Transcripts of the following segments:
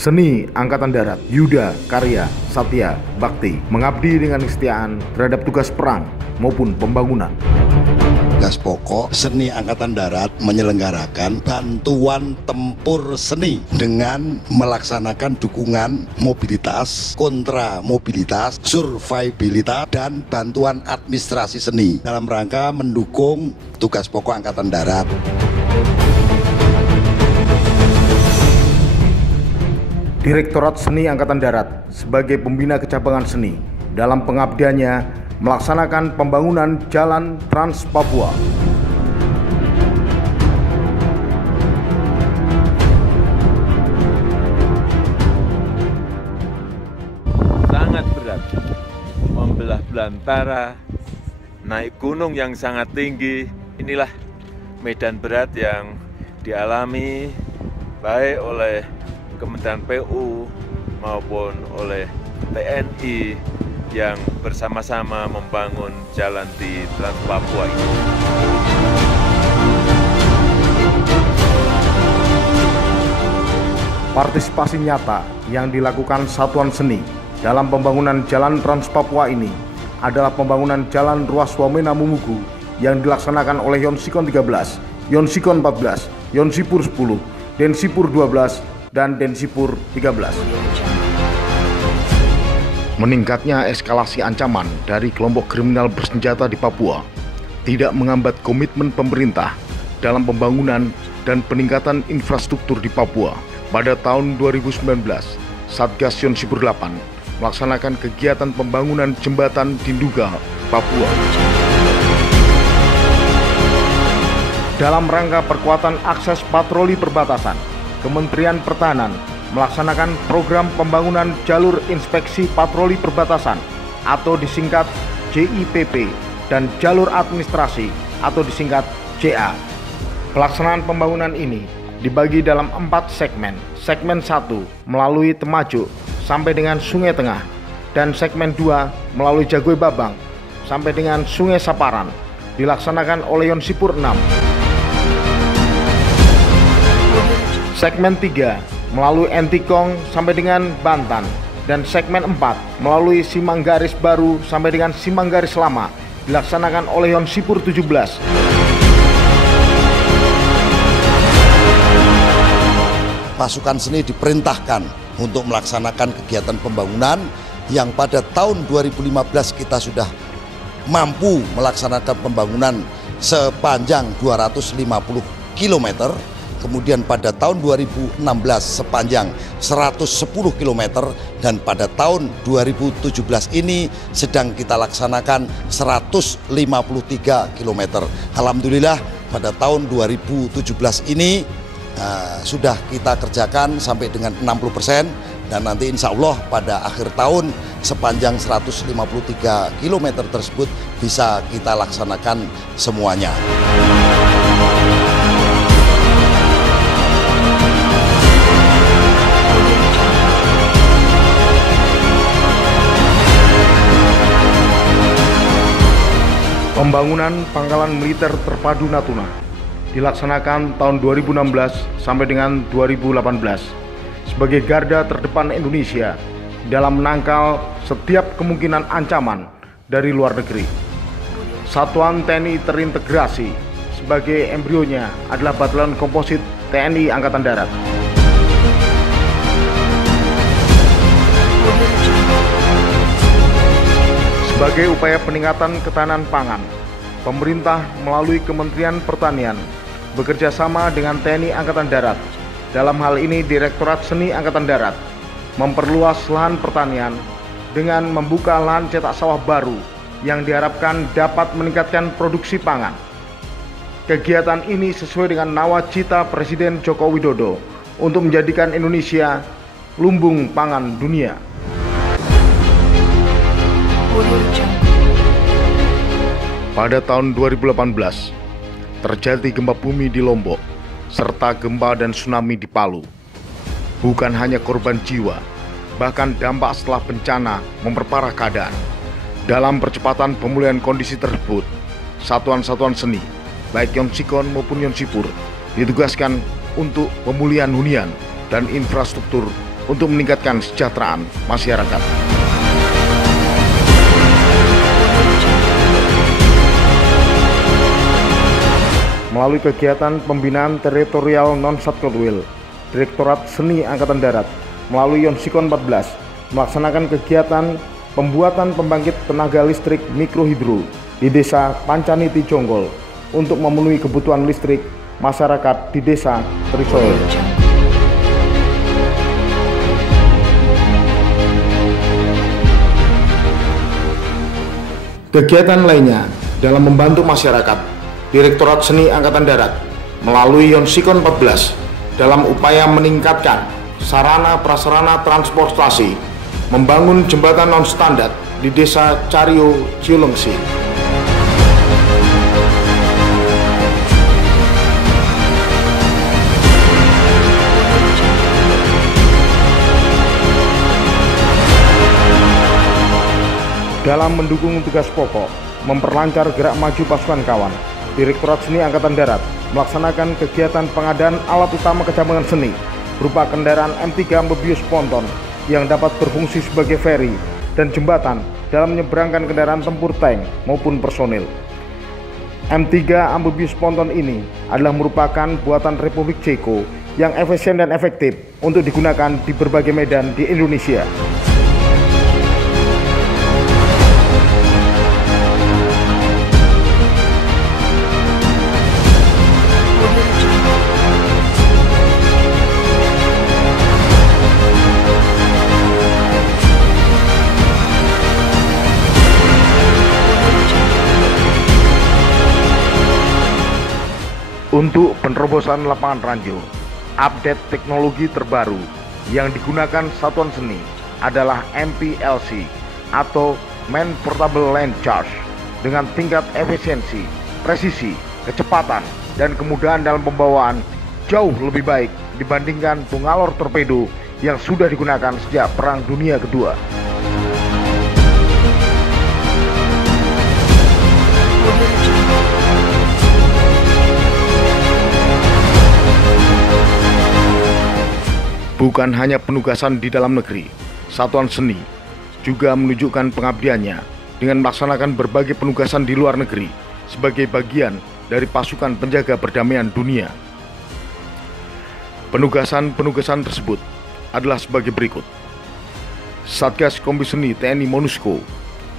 Seni Angkatan Darat, Yuda, Karya, Satya, Bakti, mengabdi dengan kesetiaan terhadap tugas perang maupun pembangunan. Tugas pokok Seni Angkatan Darat menyelenggarakan bantuan tempur seni dengan melaksanakan dukungan mobilitas, kontra mobilitas, survivabilitas, dan bantuan administrasi seni dalam rangka mendukung tugas pokok Angkatan Darat. Direktorat Seni Angkatan Darat sebagai pembina kecabangan seni dalam pengabdiannya melaksanakan pembangunan Jalan Trans Papua. Sangat berat, membelah belantara, naik gunung yang sangat tinggi. Inilah medan berat yang dialami baik oleh Kementerian PU maupun oleh TNI yang bersama-sama membangun jalan di Trans Papua ini. Partisipasi nyata yang dilakukan satuan seni dalam pembangunan jalan Trans Papua ini adalah pembangunan jalan ruas Wamena Mumugu yang dilaksanakan oleh Yonsikon 13, Yonsikon 14, Yonsipur 10, Densipur 12, dan Densipur 13. Meningkatnya eskalasi ancaman dari kelompok kriminal bersenjata di Papua tidak menghambat komitmen pemerintah dalam pembangunan dan peningkatan infrastruktur di Papua. Pada tahun 2019, Satgas Yonsipur 8 melaksanakan kegiatan pembangunan jembatan di Nduga, Papua. Dalam rangka perkuatan akses patroli perbatasan, Kementerian Pertahanan melaksanakan program pembangunan jalur inspeksi patroli perbatasan atau disingkat JIPP dan jalur administrasi atau disingkat JA. Pelaksanaan pembangunan ini dibagi dalam 4 segmen. Segmen 1 melalui Temajuk sampai dengan Sungai Tengah dan segmen 2 melalui Jagoi Babang sampai dengan Sungai Saparan dilaksanakan oleh Yonsipur 6. Segmen 3 melalui Entikong sampai dengan Bantan dan segmen 4 melalui Simanggaris Baru sampai dengan Simanggaris Lama dilaksanakan oleh Yonsipur 17. Pasukan seni diperintahkan untuk melaksanakan kegiatan pembangunan yang pada tahun 2015 kita sudah mampu melaksanakan pembangunan sepanjang 250 km. Kemudian pada tahun 2016 sepanjang 110 km dan pada tahun 2017 ini sedang kita laksanakan 153 km. Alhamdulillah pada tahun 2017 ini sudah kita kerjakan sampai dengan 60% dan nanti insya Allah pada akhir tahun sepanjang 153 km tersebut bisa kita laksanakan semuanya. Pembangunan Pangkalan Militer Terpadu Natuna dilaksanakan tahun 2016 sampai dengan 2018 sebagai garda terdepan Indonesia dalam menangkal setiap kemungkinan ancaman dari luar negeri. Satuan TNI terintegrasi sebagai embrionya adalah Batalion Komposit TNI Angkatan Darat. Sebagai upaya peningkatan ketahanan pangan, pemerintah melalui Kementerian Pertanian bekerja sama dengan TNI Angkatan Darat. Dalam hal ini Direktorat Seni Angkatan Darat memperluas lahan pertanian dengan membuka lahan cetak sawah baru yang diharapkan dapat meningkatkan produksi pangan. Kegiatan ini sesuai dengan nawacita Presiden Joko Widodo untuk menjadikan Indonesia lumbung pangan dunia. Pada tahun 2018, terjadi gempa bumi di Lombok, serta gempa dan tsunami di Palu. Bukan hanya korban jiwa, bahkan dampak setelah bencana memperparah keadaan. Dalam percepatan pemulihan kondisi tersebut, satuan-satuan seni, baik Yonsikon maupun Yonsipur, ditugaskan untuk pemulihan hunian dan infrastruktur untuk meningkatkan kesejahteraan masyarakat. Melalui kegiatan pembinaan teritorial non-Satcot Will, Direktorat Seni Angkatan Darat melalui Yonsikon 14 melaksanakan kegiatan pembuatan pembangkit tenaga listrik mikrohidro di Desa Pancaniti Jonggol untuk memenuhi kebutuhan listrik masyarakat di Desa Trisoil. Kegiatan lainnya dalam membantu masyarakat, Direktorat Seni Angkatan Darat melalui Yonsikon 14 dalam upaya meningkatkan sarana prasarana transportasi, membangun jembatan non-standar di Desa Cario Ciulengsi. Dalam mendukung tugas pokok memperlancar gerak maju pasukan kawan, Direktorat Seni Angkatan Darat melaksanakan kegiatan pengadaan alat utama kecamatan seni berupa kendaraan M3 Amphibious Ponton yang dapat berfungsi sebagai ferry dan jembatan dalam menyeberangkan kendaraan tempur tank maupun personil. M3 Amphibious Ponton ini adalah merupakan buatan Republik Ceko yang efisien dan efektif untuk digunakan di berbagai medan di Indonesia. Untuk penerobosan lapangan ranjau, update teknologi terbaru yang digunakan satuan seni adalah MPLC atau Man Portable Land Charge dengan tingkat efisiensi, presisi, kecepatan, dan kemudahan dalam pembawaan jauh lebih baik dibandingkan bungalor torpedo yang sudah digunakan sejak Perang Dunia Kedua. Bukan hanya penugasan di dalam negeri, Satuan Seni juga menunjukkan pengabdiannya dengan melaksanakan berbagai penugasan di luar negeri sebagai bagian dari pasukan penjaga perdamaian dunia. Penugasan-penugasan tersebut adalah sebagai berikut. Satgas Kompi Seni TNI MONUSCO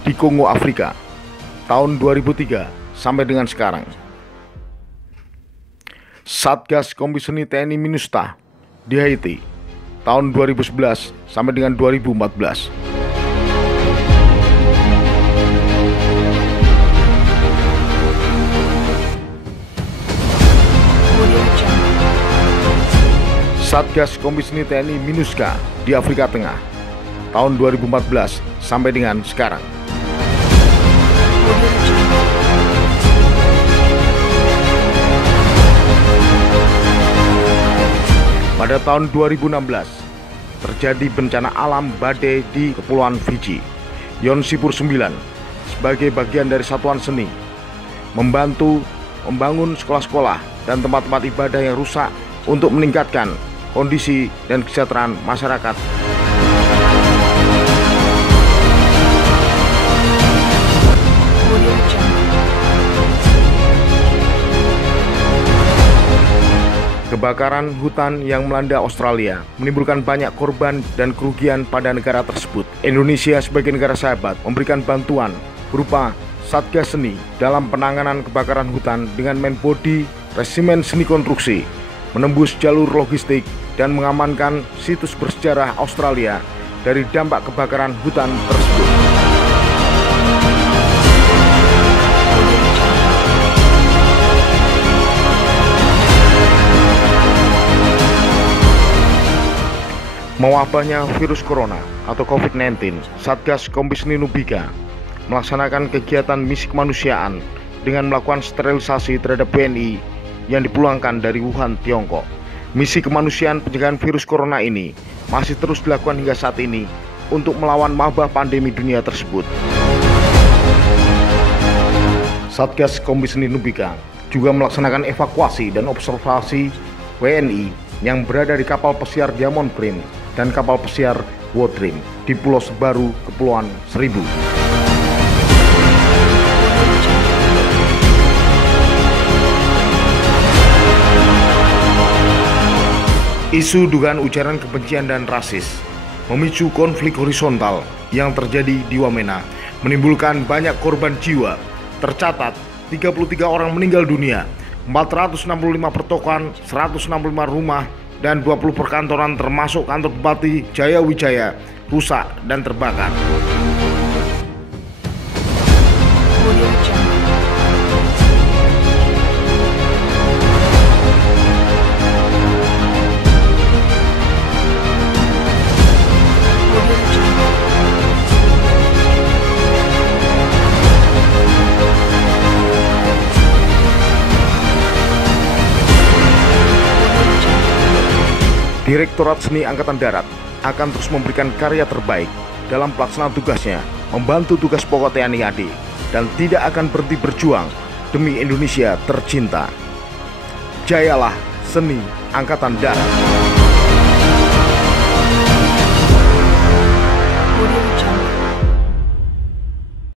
di Kongo, Afrika tahun 2003 sampai dengan sekarang. Satgas Kompi Seni TNI MINUSTA di Haiti tahun 2011 sampai dengan 2014. Satgas Kompi Seni TNI MINUSCA di Afrika Tengah tahun 2014 sampai dengan sekarang. Pada tahun 2016, terjadi bencana alam badai di Kepulauan Fiji. Yonsipur 9 sebagai bagian dari Satuan Seni membantu membangun sekolah-sekolah dan tempat-tempat ibadah yang rusak untuk meningkatkan kondisi dan kesejahteraan masyarakat. Kebakaran hutan yang melanda Australia menimbulkan banyak korban dan kerugian pada negara tersebut. Indonesia sebagai negara sahabat memberikan bantuan berupa Satgas Seni dalam penanganan kebakaran hutan dengan main body resimen seni konstruksi, menembus jalur logistik dan mengamankan situs bersejarah Australia dari dampak kebakaran hutan tersebut. Mewabahnya virus corona atau COVID-19, Satgas Kompi Seni Nubika melaksanakan kegiatan misi kemanusiaan dengan melakukan sterilisasi terhadap WNI yang dipulangkan dari Wuhan, Tiongkok. Misi kemanusiaan pencegahan virus corona ini masih terus dilakukan hingga saat ini untuk melawan wabah pandemi dunia tersebut. Satgas Kompi Seni Nubika juga melaksanakan evakuasi dan observasi WNI yang berada di kapal pesiar Diamond Prince dan kapal pesiar World Dream di Pulau Sebaru, Kepulauan Seribu. Isu dugaan ujaran kebencian dan rasis memicu konflik horizontal yang terjadi di Wamena, menimbulkan banyak korban jiwa. Tercatat 33 orang meninggal dunia, 465 pertokoan, 165 rumah, dan 20 perkantoran termasuk kantor Bupati Jaya Wijaya rusak dan terbakar. Direktorat Seni Angkatan Darat akan terus memberikan karya terbaik dalam pelaksanaan tugasnya, membantu tugas pokok TNI AD, dan tidak akan berhenti berjuang demi Indonesia tercinta. Jayalah Seni Angkatan Darat.